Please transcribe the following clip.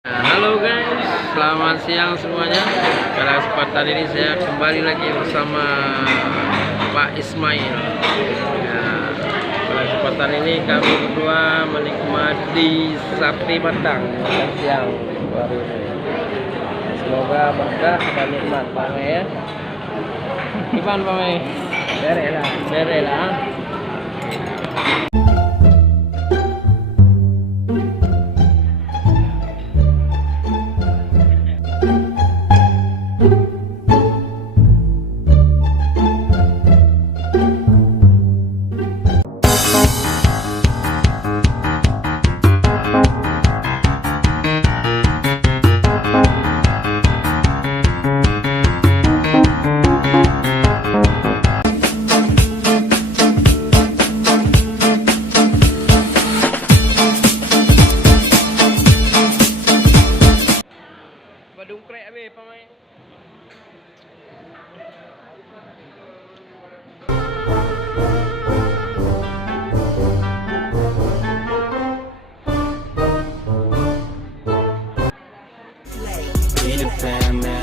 Halo guys, selamat siang semuanya. Pada kesempatan ini saya kembali lagi bersama Pak Ismail. Ya, pada kesempatan ini kami berdua menikmati sate Padang makan siang baru ini. Semoga berkah dan nikmat Pak Mei ya. Gimana Pak Mei? Bere lah. Badung krek abe pamai. We the fam, man.